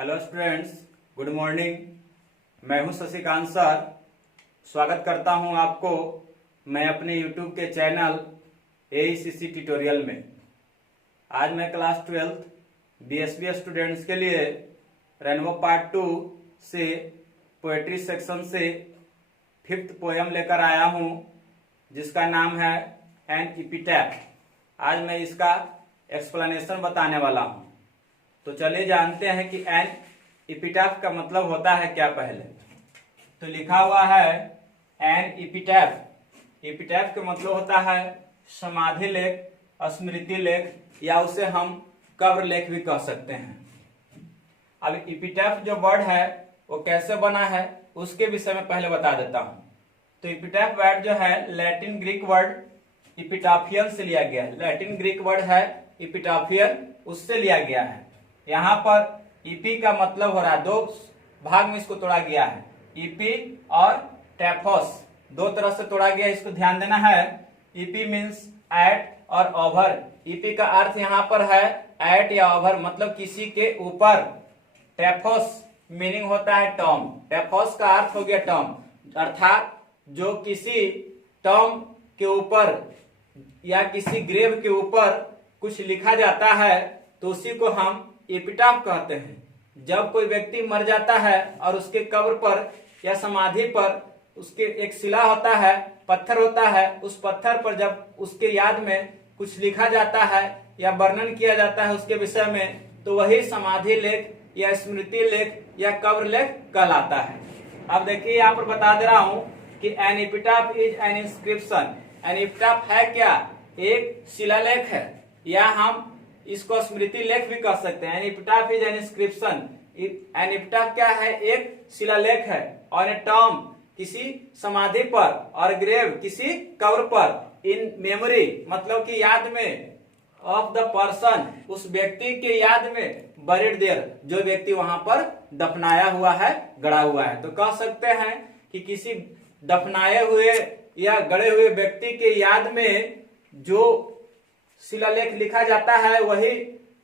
Hello students, good morning. मैं हूं Shashikant sir. स्वागत करता हूं आपको मैं अपने यूट्यूब के चैनल AECC ट्यूटोरियल में। आज मैं क्लास 12 BSB स्टूडेंट्स के लिए रेनबो पार्ट 2 से पोएट्री सेक्शन से 5th पोएम लेकर आया हूं, जिसका नाम है एन एपिटैफ। आज मैं इसका एक्सप्लेनेशन बताने वाला हूं। तो चलिए जानते हैं कि एन एपिटैफ का मतलब होता है क्या। पहले तो लिखा हुआ है एन एपिटैफ। एपिटैफ का मतलब होता है समाधि लेख, स्मृति लेख, या उसे हम कब्र लेख भी कह सकते हैं। अब एपिटैफ जो वर्ड है वो कैसे बना है उसके विषय में पहले बता देता हूं। तो एपिटैफ वर्ड जो है लैटिन ग्रीक वर्ड एपिटाफियन से लिया गया है। लैटिन ग्रीक वर्ड है एपिटाफियन, उससे लिया गया है। यहाँ पर ईपी का मतलब हो रहा है, दो भाग में इसको तोड़ा गया है। ईपी और टैफोस दो तरह से तोड़ा गया, इसको ध्यान देना है। ईपी मीन्स एट और ओवर। ईपी का अर्थ यहाँ पर है एट या ओवर, मतलब किसी के ऊपर। टैफोस मीनिंग होता है टर्म। टैफोस का अर्थ हो गया टर्म, अर्थात जो किसी टर्म के ऊपर या किसी ग्रेव के ऊपर कुछ लिखा जाता है तो उसी को हम एपिटाफ कहते हैं। जब कोई व्यक्ति मर जाता है और उसके कब्र पर या समाधि पर उसके एक शिला होता है, पत्थर होता है, उस पत्थर पर जब उसके याद में कुछ लिखा जाता है या वर्णन किया जाता है उसके विषय में, तो वही समाधि लेख या स्मृति लेख या कब्र लेख कहलाता है। अब देखिए यहाँ पर बता दे रहा हूं कि an epitaph is an inscription. An epitaph है क्या? एक शिलालेख है, या हम इसको स्मृति लेख भी कह सकते हैं। An epitaph is an inscription. An epitaph क्या है? एक शिलालेख है। और ए टर्म किसी समाधि पर, और ग्रेव किसी कब्र पर, इन मेमोरी मतलब कि याद में, ऑफ द पर्सन उस व्यक्ति के याद में, बरीड देयर जो व्यक्ति वहां पर दफनाया हुआ है, गड़ा हुआ है। तो कह सकते हैं कि किसी दफनाए हुए या गड़े हुए व्यक्ति के याद में जो शिलालेख लिखा जाता है वही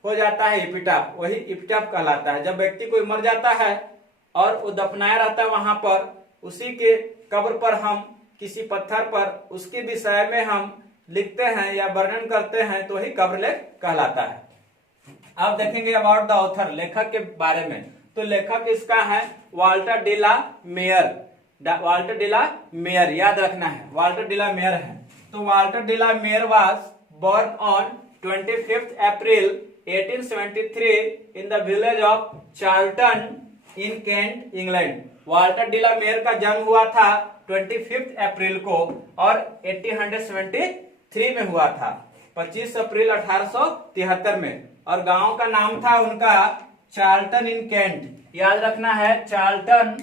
हो जाता है एपिटाफ, वही एपिटाफ कहलाता है। जब व्यक्ति कोई मर जाता है और वो दफनाया रहता है वहां पर, उसी के कब्र पर हम किसी पत्थर पर उसके विषय में हम लिखते हैं या वर्णन करते हैं, तो वही कब्र लेख कहलाता है। अब देखेंगे अबाउट द ऑथर, लेखक के बारे में। तो लेखक इसका है Walter de la Mare. Walter de la Mare याद रखना है, वाल्टर डे ला मेयर है। तो Walter de la Mare was born on 25th April 1873 in the village of Charlton in Kent, England। Walter de la Mare का जन्म हुआ था 25 अप्रैल को और 1873 में हुआ था, 25 अप्रैल 1873 में। और गांव का नाम था उनका चार्ल्टन इन केंट। याद रखना है चार्ल्टन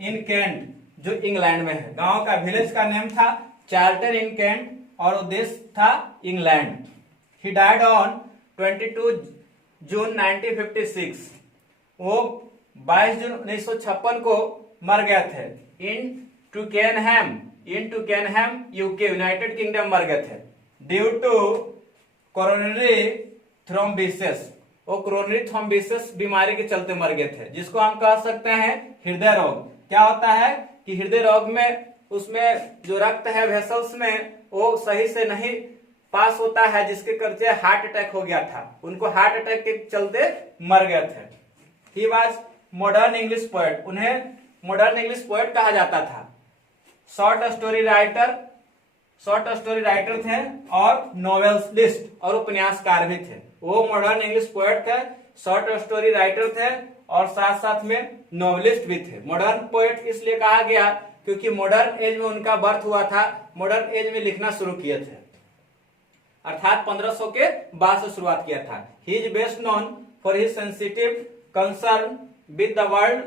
इन केंट, जो इंग्लैंड में है। गांव का, विलेज का नेम था चार्ल्टन इन केंट और देश था इंग्लैंड। ही डाइड ऑन 22 जून 1956। वो 22 जून 1956 को मर गए थे। इन टुकेनहैम यूके, यूनाइटेड किंगडम मर गए थे। ड्यू टू कोरोनरी थ्रोम्बिसिस, वो कोरोनरी थ्रोम्बिसिस बीमारी के चलते मर गए थे, जिसको हम कह सकते हैं हृदय रोग। क्या होता है कि हृदय रोग में उसमें जो रक्त है वेसल्स में वो सही से नहीं पास होता है, जिसके करते हार्ट अटैक हो गया था। उनको हार्ट अटैक के चलते मर गए थे। He was modern English poet, उन्हें मॉडर्न इंग्लिश पोएट कहा जाता था। शॉर्ट स्टोरी राइटर थे और नॉवेलिस्ट और उपन्यासकार भी थे। वो मॉडर्न इंग्लिश पोएट थे, शॉर्ट स्टोरी राइटर थे और साथ साथ में नॉवेलिस्ट भी थे। मॉडर्न पोएट इसलिए कहा गया क्योंकि मॉडर्न एज में उनका बर्थ हुआ था, मॉडर्न एज में लिखना शुरू किए थे, अर्थात 1500 के बाद से शुरुआत किया था। He is best known for his sensitive concern with the world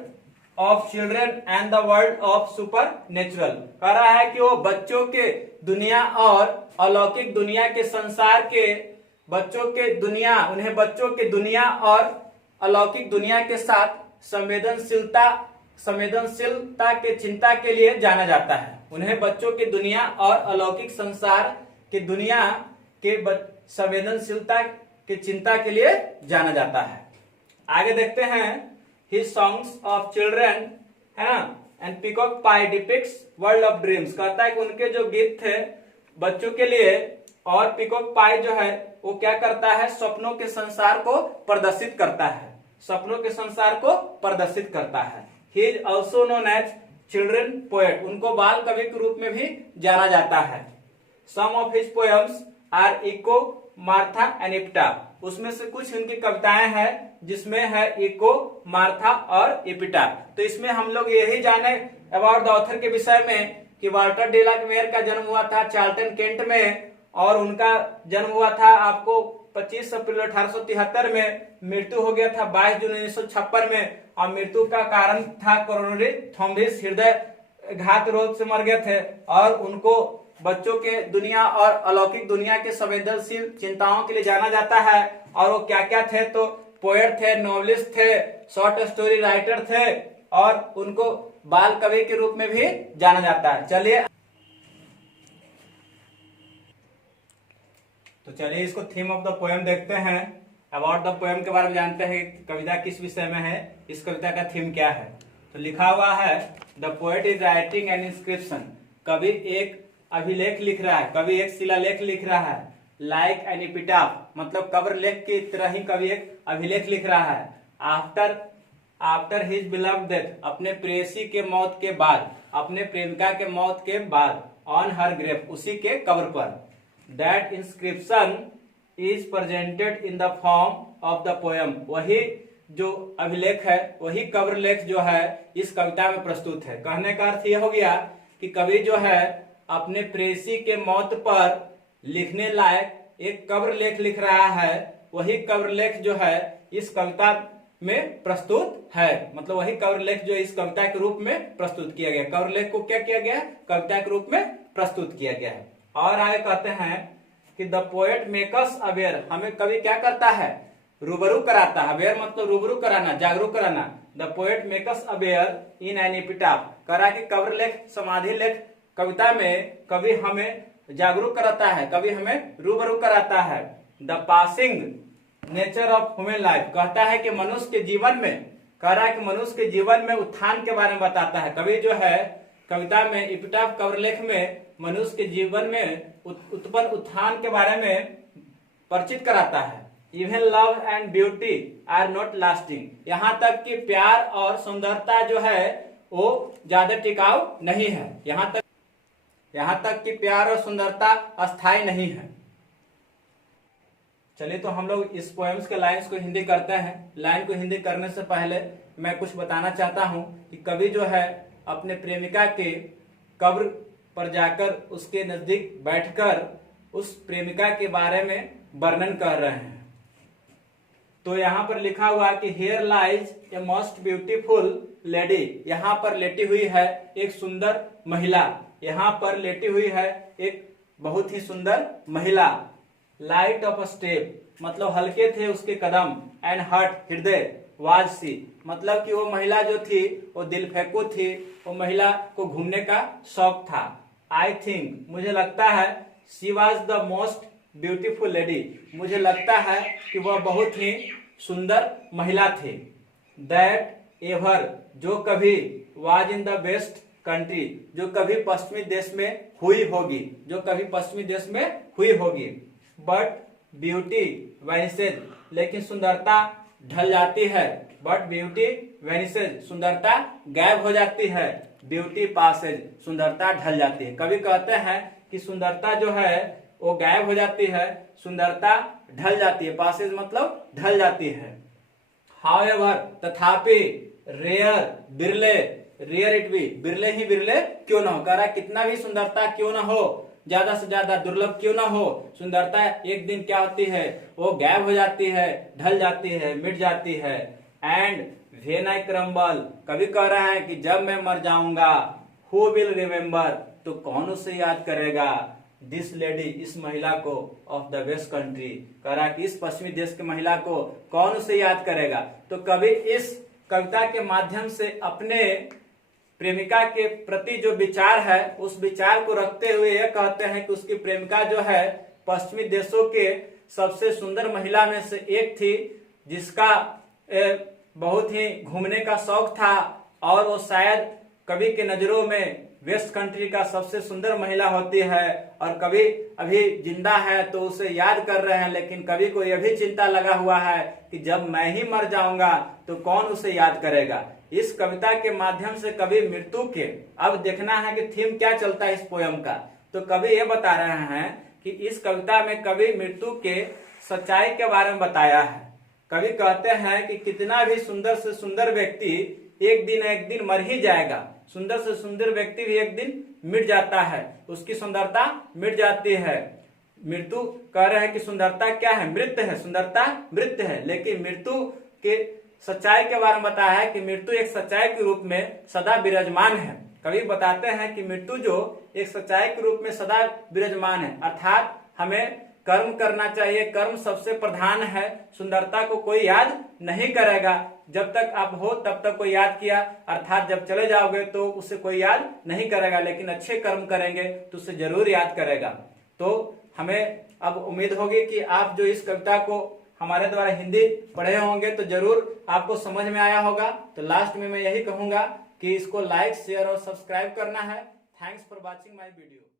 of children and the world of super natural. कह रहा है कि वो बच्चों के दुनिया और अलौकिक दुनिया के संसार के, बच्चों के दुनिया, उन्हें बच्चों के दुनिया और अलौकिक दुनिया के साथ संवेदनशीलता के चिंता के लिए जाना जाता है। उन्हें बच्चों की दुनिया और अलौकिक संसार के दुनिया के संवेदनशीलता के चिंता के लिए जाना जाता है। आगे देखते हैं हिज सॉन्ग्स ऑफ चिल्ड्रन, है ना, and peacock pi depicts world of dreams. कहता है कि उनके जो गीत थे बच्चों के लिए, और पीकॉक पाई जो है वो क्या करता है, स्वप्नों के संसार को प्रदर्शित करता है, सपनों के संसार को प्रदर्शित करता है। He is also known as children poet, उनको बाल कवि के रूप में भी जाना जाता है। Some of his poems are echo, Martha and epitaph, उसमें से कुछ इनकी कविताएं हैं जिसमें है इको, मार्था और एपिटाफ। तो इसमें हम लोग यही जाने अबाउट द ऑथर के विषय में कि वाल्टर डे ला मेयर का जन्म हुआ था चार्ल्टन केंट में, और उनका जन्म हुआ था आपको 25 अप्रैल 1873 में, मृत्यु हो गया था 22 जून 1956 में, और मृत्यु का कारण था कोरोनरी थ्रोम्बिस, हृदय घात रोग से मर गए थे। और उनको बच्चों के दुनिया और अलौकिक दुनिया के संवेदनशील चिंताओं के लिए जाना जाता है। और वो क्या क्या थे, तो पोएट थे, नॉवलिस्ट थे, शॉर्ट स्टोरी राइटर थे, और उनको बाल कवि के रूप में भी जाना जाता है। चलिए तो चलिए इसको थीम ऑफ द पोएम देखते हैं। अबाउट द पोएम के बारे में जानते हैं, कविता किस विषय में है, इस कविता का थीम क्या है। तो लिखा हुआ है the poet is writing an inscription, कवि एक अभिलेख लिख रहा है, कवि एक शिलालेख लिख रहा है। लाइक एन एपिटाफ, मतलब कब्र लेख की तरह ही कवि एक अभिलेख लिख रहा है। आफ्टर हिज बिलव्ड डेथ, अपने प्रेयसी के मौत के बाद, अपने प्रेमिका के मौत के बाद। ऑन हर ग्रेव, उसी के कब्र पर। That inscription is presented in the form of the poem, वही जो अभिलेख है, वही कब्र लेख जो है इस कविता में प्रस्तुत है। कहने का अर्थ यह हो गया कि कवि जो है अपने प्रेयसी के मौत पर लिखने लायक एक कब्र लेख लिख रहा है, वही कब्र लेख जो है इस कविता में प्रस्तुत है। मतलब वही कब्र लेख जो इस कविता के रूप में प्रस्तुत किया गया। कब्र लेख को क्या किया गया, कविता के रूप में प्रस्तुत किया गया है। और आगे कहते हैं कि द पोएट मेकस अवेयर, हमें कवि क्या करता है, रूबरू कराता है। अवेयर मतलब रूबरू कराना, जागरूक कराना। The poet makes aware in an epitaph, करा कि कब्र लेख, समाधि लेख कविता में कवि हमें जागरूक कराता है, कवि हमें रूबरू कराता है। The passing nature of human life, कहता है कि मनुष्य के जीवन में, कह रहा है कि मनुष्य के जीवन में उत्थान के बारे में बताता है। कवि जो है कविता में, एपिटाफ कब्र लेख में मनुष्य के जीवन में उत्पन्न उत्थान के बारे में परिचित कराता है। Even love and beauty are not lasting, यहाँ तक कि प्यार और सुंदरता जो है वो ज्यादा टिकाऊ नहीं है। यहाँ तक कि प्यार और सुंदरता अस्थायी नहीं है। चलिए तो हम लोग इस पोएम्स के लाइन्स को हिंदी करते हैं। लाइन को हिंदी करने से पहले मैं कुछ बताना चाहता हूँ कि कवि जो है अपने प्रेमिका के कब्र पर जाकर उसके नजदीक बैठकर उस प्रेमिका के बारे में वर्णन कर रहे हैं। तो यहाँ पर लिखा हुआ कि here lies a most beautiful lady, यहाँ पर लेटी हुई है एक सुंदर महिला, यहाँ पर लेटी हुई है एक बहुत ही सुंदर महिला। लाइट ऑफ अ स्टेप, मतलब हल्के थे उसके कदम। एंड हार्ट, हृदय। वाज सी, मतलब कि वो महिला जो थी वो दिल फेंकू थी, वो महिला को घूमने का शौक था। आई थिंक, मुझे लगता है, she was the most beautiful lady, मुझे लगता है कि वह बहुत ही सुंदर महिला थी। दैट एवर, जो कभी, was in the best country, जो कभी पश्चिमी देश में हुई होगी, जो कभी पश्चिमी देश में हुई होगी। बट ब्यूटी वैनिसेज, लेकिन सुंदरता ढल जाती है। बट ब्यूटी वैनिसेज, सुंदरता गायब हो जाती है। ब्यूटी पासेज, सुंदरता ढल जाती है। कवि कहते हैं कि सुंदरता जो है वो गायब हो जाती है, सुंदरता ढल जाती है। पासेज मतलब ढल जाती है। हाउएवर, तथापि, रेयर, बिरले, रेयर इट बी, बिरले ही बिरले क्यों ना हो, कह रहा कितना भी सुंदरता क्यों ना हो, ज्यादा से ज्यादा दुर्लभ क्यों ना हो, सुंदरता एक दिन क्या होती है, वो गायब हो जाती है, ढल जाती है, मिट जाती है। एंड व्हेन आई क्रम्बल, कभी कह रहा है कि जब मैं मर जाऊंगा, हु विल रिमेम्बर, तो कौन उसे याद करेगा, दिस लेडी, इस महिला को, ऑफ द वेस्ट कंट्री, कह रहा कि इस पश्चिमी देश की महिला को कौन उसे याद करेगा। तो कवि इस कविता के माध्यम से अपने प्रेमिका के प्रति जो विचार है उस विचार को रखते हुए यह कहते हैं कि उसकी प्रेमिका जो है पश्चिमी देशों के सबसे सुंदर महिला में से एक थी, जिसका बहुत ही घूमने का शौक था और वो शायद कवि के नजरों में वेस्ट कंट्री का सबसे सुंदर महिला होती है और कवि अभी जिंदा है तो उसे याद कर रहे हैं, लेकिन कवि को यह भी चिंता लगा हुआ है कि जब मैं ही मर जाऊंगा तो कौन उसे याद करेगा। इस कविता के माध्यम से कवि मृत्यु के, अब देखना है कि थीम क्या चलता है इस पोयम का, तो कवि ये बता रहे हैं कि इस कविता में कवि मृत्यु के सच्चाई के बारे में बताया है। कवि कहते हैं कि कितना भी सुंदर से सुंदर व्यक्ति एक दिन मर ही जाएगा। सुंदर से सुंदर व्यक्ति भी एक दिन मिट जाता है, उसकी सुंदरता मिट जाती है। मृत्यु कह रहे हैं कि सुंदरता क्या है, मृत्यु है, सुंदरता मृत्यु है। लेकिन मृत्यु के सच्चाई के बारे में बताया है कि मृत्यु एक सच्चाई के रूप में सदा विराजमान है। कवि बताते हैं कि मृत्यु जो एक सच्चाई के रूप में सदा विराजमान है, अर्थात हमें कर्म करना चाहिए, कर्म सबसे प्रधान है। सुंदरता को कोई याद नहीं करेगा, जब तक आप हो तब तक कोई याद किया, अर्थात जब चले जाओगे तो उसे कोई याद नहीं करेगा, लेकिन अच्छे कर्म करेंगे तो उसे जरूर याद करेगा। तो हमें अब उम्मीद होगी कि आप जो इस कविता को हमारे द्वारा हिंदी पढ़े होंगे तो जरूर आपको समझ में आया होगा। तो लास्ट में मैं यही कहूंगा कि इसको लाइक, शेयर और सब्सक्राइब करना है। Thanks for watching my video.